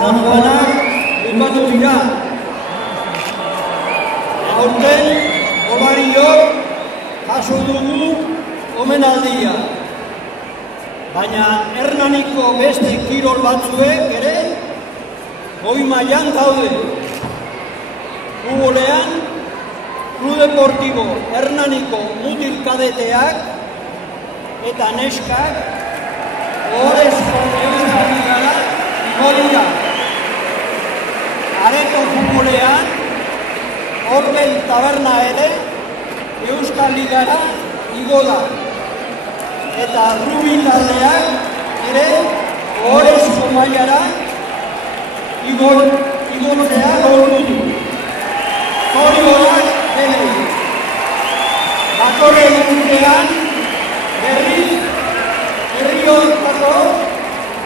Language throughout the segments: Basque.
Joanak bukatu dira. Aurten, Olariok jaso dugu omenaldia. Baina Hernaniko beste kirol batzuek ere goi mailan daude. Futbolean, Club Deportivo Hernaniko mutil kadeteak eta neskak ohorezko Euskal Ligara igo dira. Areto futbolean, Orbel Taberna ere Euskal Ligara igo da. Eta Rubi taldeak ere ohorezko mailara igotzea lortu du. Zorionak denei. Datorren urtean berriz herri honetako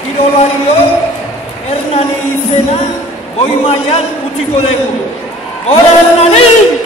kirolariok Hernani izena goi mailan utziko dugu. Gora Hernani!